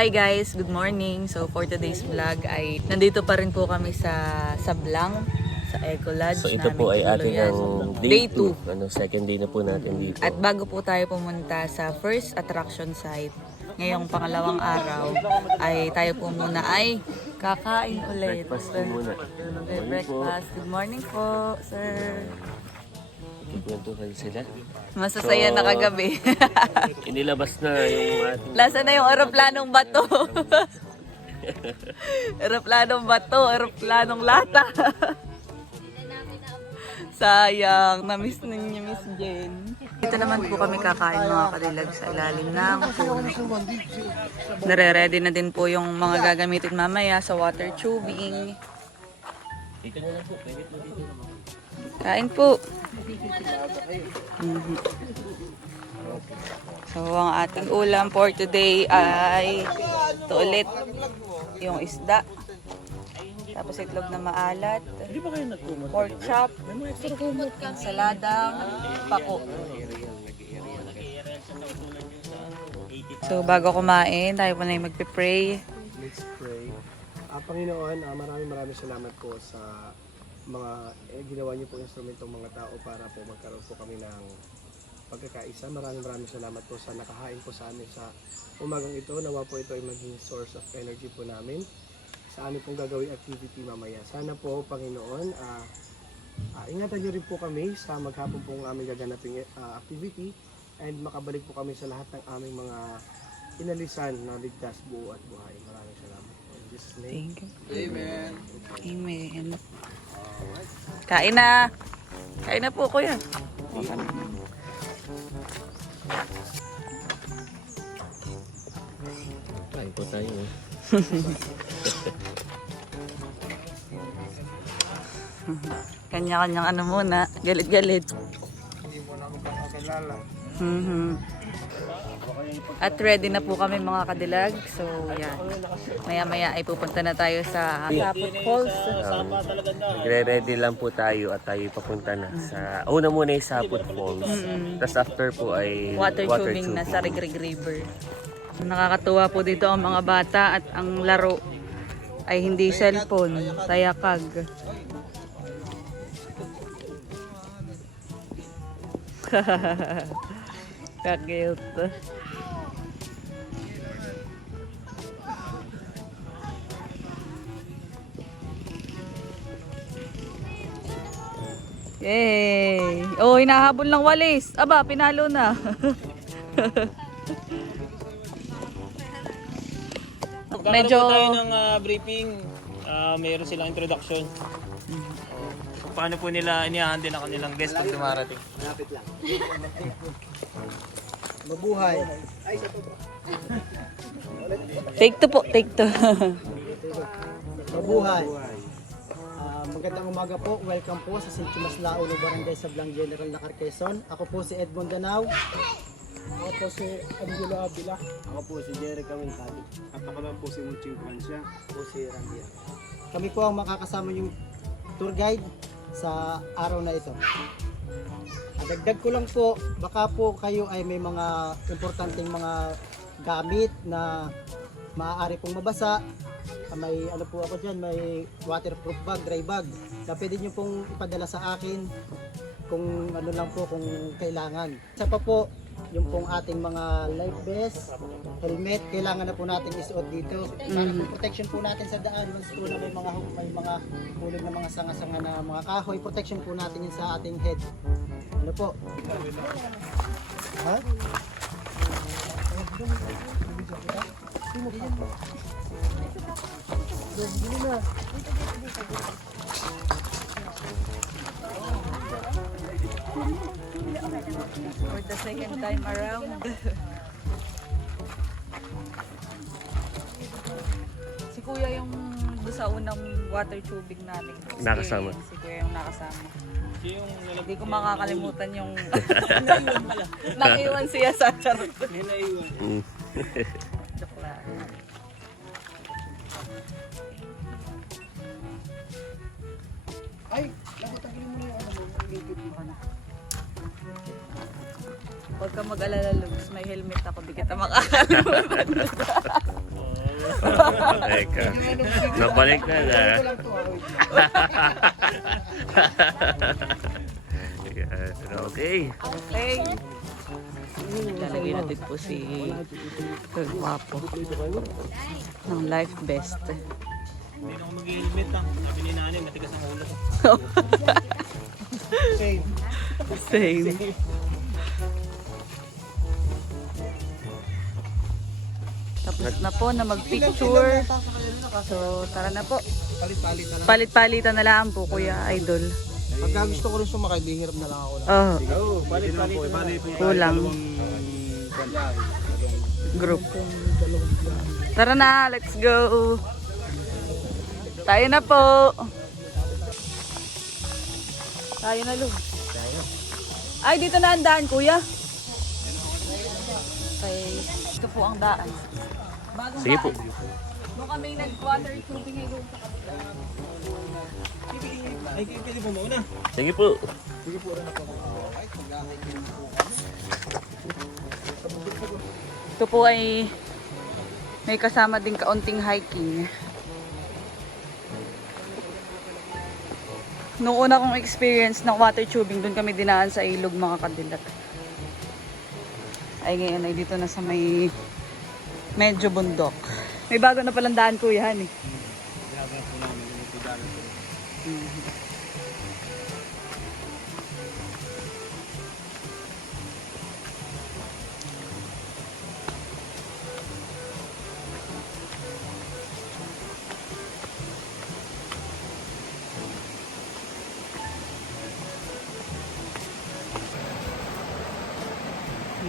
Hi guys, good morning. So for today's vlog ay nandito pa rin po kami sa Sablang sa Eco Lodge. So ito namin po ay ating ang Day day 2. 2. Ano, second day na po natin dito. At bago po tayo pumunta sa first attraction site, ngayong pangalawang araw ay tayo po muna ay kakain ulit. Breakfast po muna. Breakfast. Good morning po, sir. Kayo sila. Masasaya So- na kagabi. Inilabas na yung ating Lasa na yung aeroplanong bato. aeroplanong bato, aeroplanong lata. Sayang, na-miss ninyo, Miss Jen. Dito naman po kami kakain mga kadilag sa ilalim ng puno. Nare-ready na din po yung mga gagamitin mamaya sa water tubing. Dito na lang po. Pwede po dito naman. Kain po. So, ang ating ulam for today ay ito ulit yung isda. Tapos itlog na maalat. Pork chop. Saladang pako. So, bago kumain, tayo pa na yung magpe-pray. Let's pray. Ah, Panginoon, ah, maraming maraming salamat po sa mga eh, ginawa niyo po instrumentong mga tao para po magkaroon po kami ng pagkakaisa. Maraming maraming salamat po sa nakahain po sa amin sa umagang ito. Nawa po ito ay maging source of energy po namin sa aming pong gagawing activity mamaya. Sana po, Panginoon, ah, ah, ingatan niyo rin po kami sa maghapon pong aming gaganaping ah, activity and makabalik po kami sa lahat ng aming mga inalisan na ligtas, buo at buhay. Maraming salamat po. In Jesus' name. Thank you. Amen. Amen. Kain na. Kain na po, kuya. Kain po tayo. eh. Kanya-kanyang ano muna. Galit-galit. Mhm. At ready na po kami mga kadilag. So, yan. Maya-maya ay pupunta na tayo sa Saput Falls. Nagre-ready lang po tayo at tayo papunta na sa... Una muna yung Saput Falls. Tapos after po ay Water, tubing na sa Rigrig River. Nakakatuwa po dito ang mga bata at ang laro ay hindi cellphone, tayakag. Kagilt. Yay! Oh, hinahabol ng walis. Aba, pinalo na. Medyo... po tayo ng ah, briefing. Ah, mayroon silang introduction. Kung paano po nila inihahandle ang kanilang guest pag dumarating. Mabuhay. Take two po, take two. Mabuhay. Magandang umaga po. Welcome po sa St. Tomas Laolo Barangay Sablang General Nakar Quezon. Ako po si Edmond Danao. Ako po si Angelo Avila. Ako po si Jerry Kawintali. At ako lang po si Muching Francia. po si Randia. Kami po ang makakasama yung tour guide sa araw na ito. Dagdag ko lang po, baka po kayo ay may mga importanteng mga gamit na maaari pong mabasa. Ah, May ano po ako dyan, may waterproof bag, dry bag. Na pwede nyo pong ipadala sa akin kung ano lang po kung kailangan. Isa pa po, yung pong ating mga life vest, helmet, kailangan na po natin isuot dito. Para po protection po natin sa daan, once po na may mga may mga hulog na mga sanga-sanga na mga kahoy, protection po natin yun sa ating head. Ano po? Ha? For the second time around. si kuya yung doon sa unang water tubing natin. Nakasama. Si kuya yung nakasama. Yung Hindi ko makakalimutan yung naiwan siya sa charot. Mm. Huwag ka mag-alala, Lugs. May helmet ako. Di kita makakalimutan. Teka. Nabalik na na. Yan, okay. Okay. Lalagay natin po si Sir Guapo ng life best. Hindi na ako mag-helmet ah. Sabi ni nanay, matigas ang ulo ko. Same. Tapos na po na mag-picture. So, tara na po. Palit-palit na lang. Palit-palitan na lang po, Kuya Idol. Pagka gusto ko rin sumakay, bihirap na lang ako. Oh, Oo, lang. kulang. Group. Tara na, let's go. Tayo na po. Tayo na, Lug. Ay, dito na ang daan, kuya. Ito po ang daan. Bagong Sige po. Nung kami nag-water tubing ay Lug. Ay, pili po muna. Sige po. Ito po ay may kasama din kaunting hiking. Nung una kong experience ng water tubing, doon kami dinaan sa ilog mga kadilat. Ay ngayon ay dito na sa may medyo bundok. May bago na palang daan kuya eh.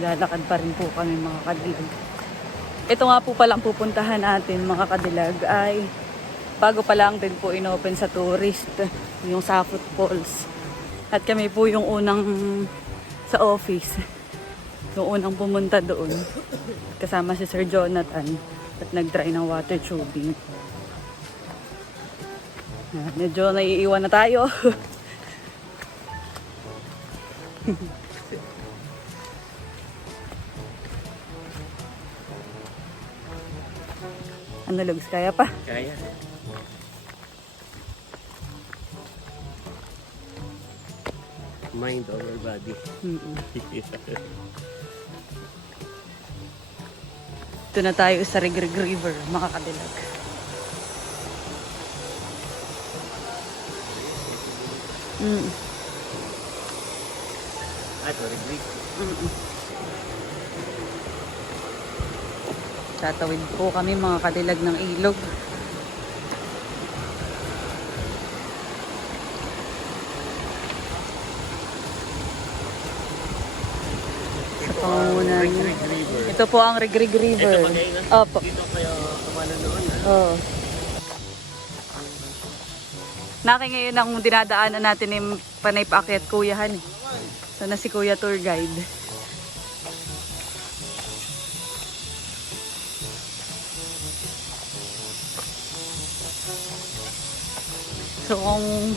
Lalakad pa rin po kami mga kadilag. Ito nga po palang pupuntahan natin mga kadilag ay bago pa lang din po inopen sa tourist yung Safot Falls. At kami po yung unang sa office. Yung unang pumunta doon. Kasama si Sir Jonathan at nag-try ng water tubing. Medyo naiiwan na tayo. ano lugs, kaya pa? Kaya. Mind over body. Mm-mm. Ito na tayo sa Rigrig River, mga kadilag. Mm. Ay, sorry, Greek. Tatawid po kami mga kadilag ng ilog. Sa pangunan. Ito po ang Rigrig River. Ito, Magay na. Opo. Dito kayo kumano noon. ha? Oo. Naki ngayon ang dinadaanan natin ni Panay Paakyat Kuyahan. Eh. So na si Kuya Tour Guide. So kung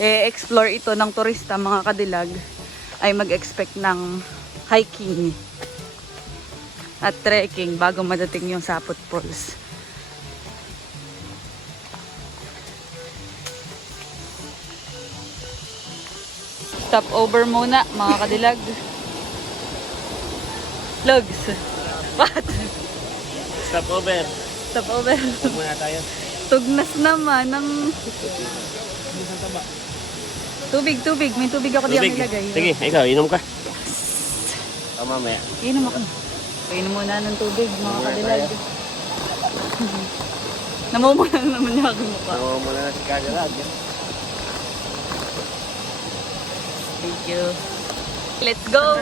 i-explore ito ng turista mga kadilag ay mag-expect ng hiking at trekking bago madating yung Sapot Falls. Stop over muna, mga kadilag. Logs. What? Stop over. Stop over. Muna tayo. Tugnas naman ng tubig, tubig. May tubig ako diyan nilagay. Sige, ikaw, inom ka. O mamaya. Inom ako. Inom muna ng tubig, mga kadilag. Namumula na naman yung aking mukha. Mo na si Kadalag. Thank you. Let's go!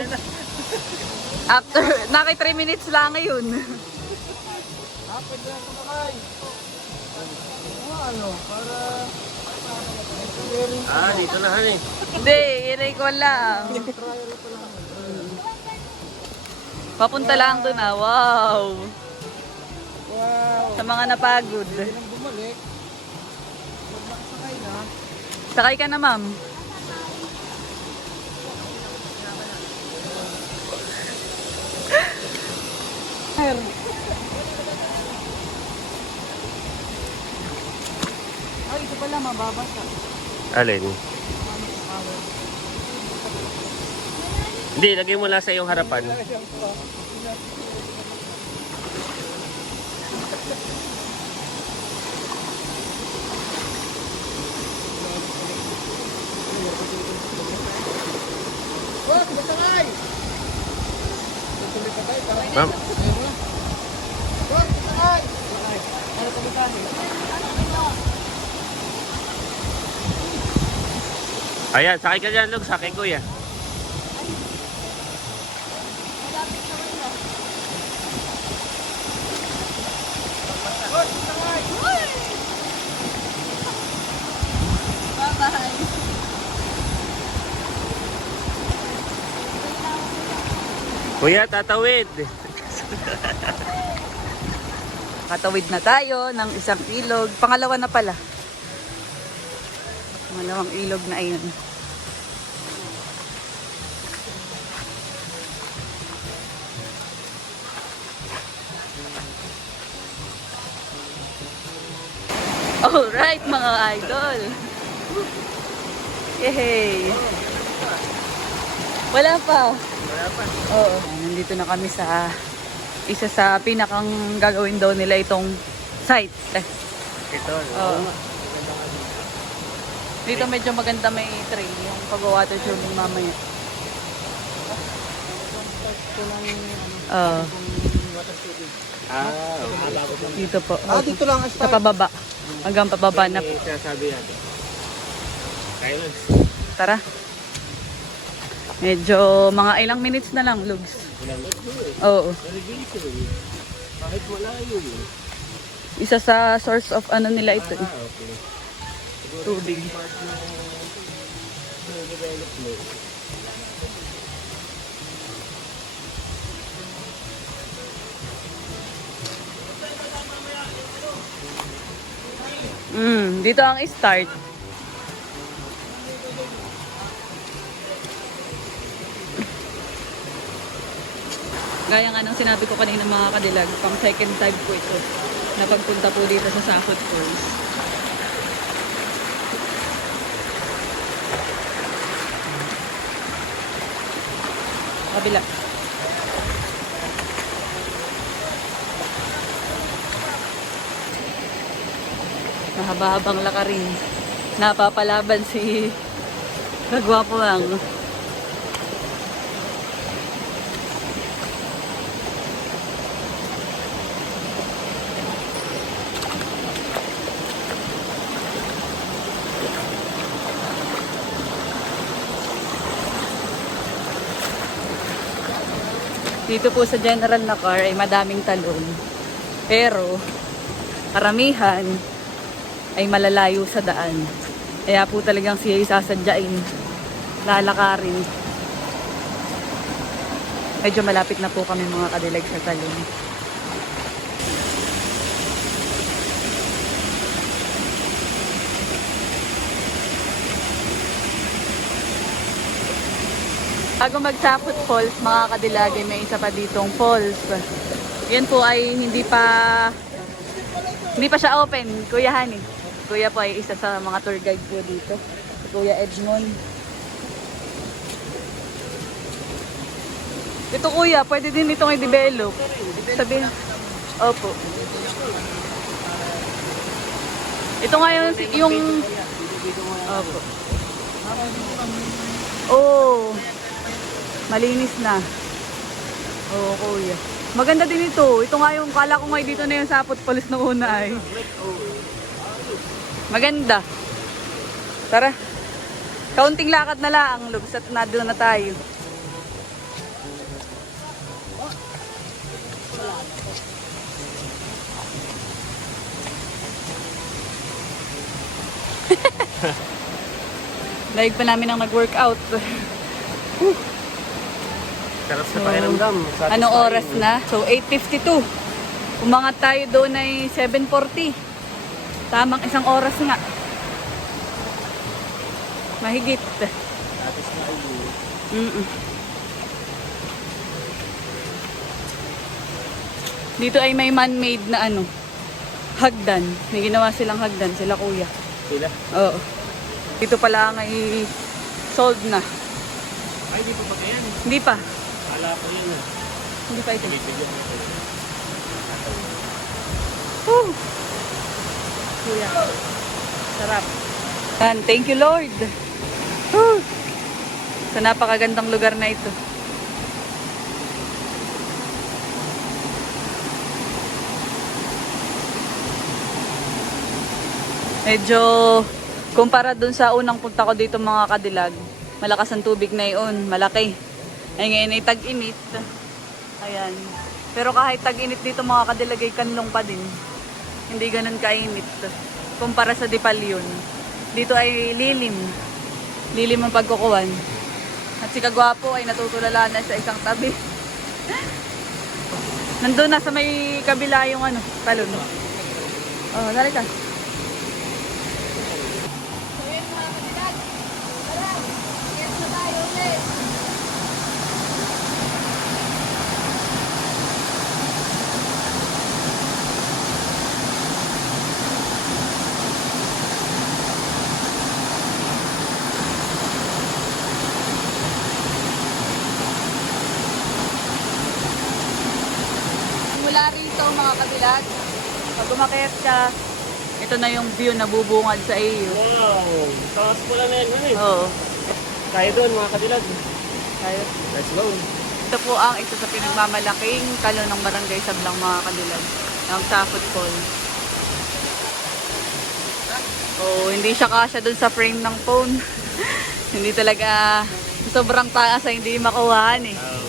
After, naki 3 minutes lang ngayon. Ah, dito na han eh. Hindi, inay ko lang. Papunta lang doon ah. Wow! Wow! Sa mga napagod. Nang bumalik, sakay na. Sakay ka na, ma'am. Mababasa. Alin? Hindi, lagay mo lang sa iyong harapan. Batangay! Ma'am, Wag, batangay! Ano ka batangay? Ayan, sakay ka dyan, Lug. Sakay kuya. Kuya, tatawid. Katawid na tayo ng isang ilog. Pangalawa na pala. Pangalawang ilog na ayun. Alright mga idol. Yay! Wala pa. Wala pa. Oo. Nandito na kami sa isa sa pinakang gagawin daw nila itong site. Ito. Oo. Dito medyo maganda may trail yung pag-water tubing mamaya. Oo. Ah, dito po. Ah, dito lang ang Sa pababa. Hanggang pababa na po. Sabi natin. Kaya lang. Tara. Medyo mga ilang minutes na lang, Lugs. Oo. Kahit malayo eh. Isa sa source of ano nila ito. eh, Ah, okay. Tubig. Mm, dito ang start. Gaya nga ng sinabi ko kanina mga kadilag, pang second time po ito na po dito sa Sakot Falls. Kabila. Mahaba-habang lakarin. Napapalaban si Nagwapo lang. Dito po sa general na car ay madaming talon. Pero, karamihan ay malalayo sa daan. Kaya po talagang siya isasadyain, lalakarin. Medyo malapit na po kami mga kadilag sa talon. Bago mag-Sapot Falls, mga kadilage, may isa pa ditong falls. Yan po ay hindi pa hindi pa siya open, Kuya Hani. Kuya po ay isa sa mga tour guide po dito. Si Kuya Edmond. Ito kuya, pwede din itong i-develop. Sabi, opo. Ito nga yung, yung opo. Oh, malinis na. Oo, kuya. Maganda din ito. Ito nga yung, kala ko nga dito na yung sapot polis na una ay. Maganda. Tara. Kaunting lakad na lang, Lugs, at na doon na tayo. Daig pa namin ang nag-workout. Sarap sa pakiramdam. Satisfying. Anong oras na? So, 8.52. Umangat tayo doon ay 7.40. Tamang isang oras nga. Mahigit. Mm Dito ay may man-made na ano, hagdan. May ginawa silang hagdan, sila kuya. Pila? Oo. Dito pala ay sold na. Ay, dito pa kaya? Hindi pa. Kala ko yun ah. Hindi pa ito. Bibigyan kayo. Woo! Kuya. Sarap. Yan, thank you Lord. Woo! Sa napakagandang lugar na ito. Medyo kumpara dun sa unang punta ko dito mga kadilag, malakas ang tubig na yun, malaki. Ay ngayon ay tag-init. Ayan. Pero kahit tag-init dito mga kadilag ay kanlong pa din. Hindi ganun kainit. Kumpara sa Dipalyon. Dito ay lilim. Lilim ang pagkukuhan. At si Kagwapo ay natutulala na sa isang tabi. Nandun na sa may kabila yung ano, talon. Oh, dali ka. Mula rito kabilag, pag umakyat ka, ito na yung view na bubungad sa iyo. Wow! Taas lang na yan. Eh? Oo. Kaya doon mga kadilag. Tayo. Let's go. Ito po ang isa sa pinagmamalaking talo ng barangay Sablang mga kadilag. Ang Safot Falls. Oh, hindi siya kasya dun sa frame ng phone. hindi talaga sobrang taas ay hindi makuhaan eh. Wow.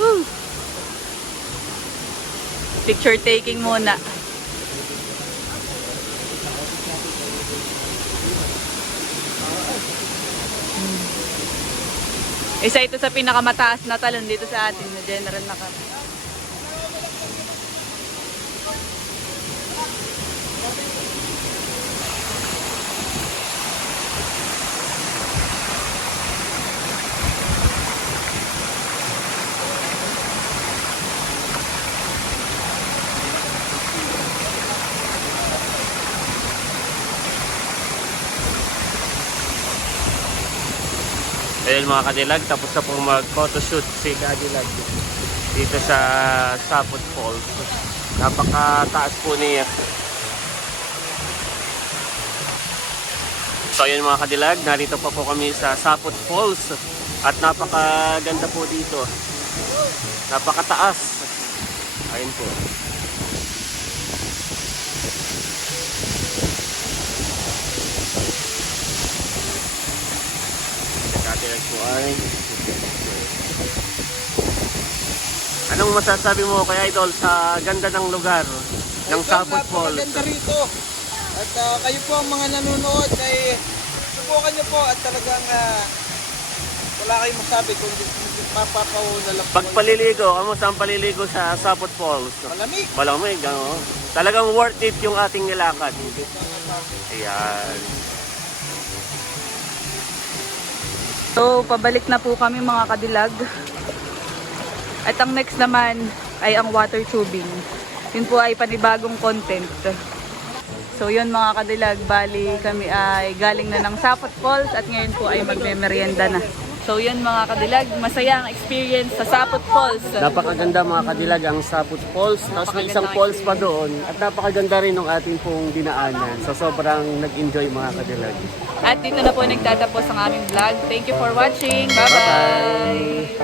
Whew. Picture taking muna. Isa ito sa pinakamataas na talon dito sa atin na general na. Ayun mga kadilag, tapos na pong mag-photoshoot si Kadilag dito sa Sapot Falls. Napakataas po niya. So ayun mga kadilag, narito pa po kami sa Sapot Falls at napakaganda po dito. Napakataas. Ayun po. Kadilag po ay Anong masasabi mo kaya idol sa ganda ng lugar ng Sapot Falls? Napakaganda rito. At ah, kayo po ang mga nanonood ay subukan niyo po at talagang ah, wala kayong masabi kung papapaw na lang. Pag paliligo, kamusta ang paliligo sa Sapot Falls? Malamig. Malamig, ano? Talagang worth it yung ating nilakad. Ayan. So, pabalik na po kami mga kadilag. At ang next naman ay ang water tubing. Yun po ay panibagong content. So yun mga kadilag, bali kami ay galing na ng Sapot Falls at ngayon po ay magme-merienda na. So yun mga kadilag, masaya ang experience sa Sapot Falls. Napakaganda mga kadilag ang Sapot Falls. Tapos may isang falls pa doon. At napakaganda rin ng ating pong dinaanan. So sobrang nag-enjoy mga kadilag. At dito na po nagtatapos ang aming vlog. Thank you for watching. Bye-bye!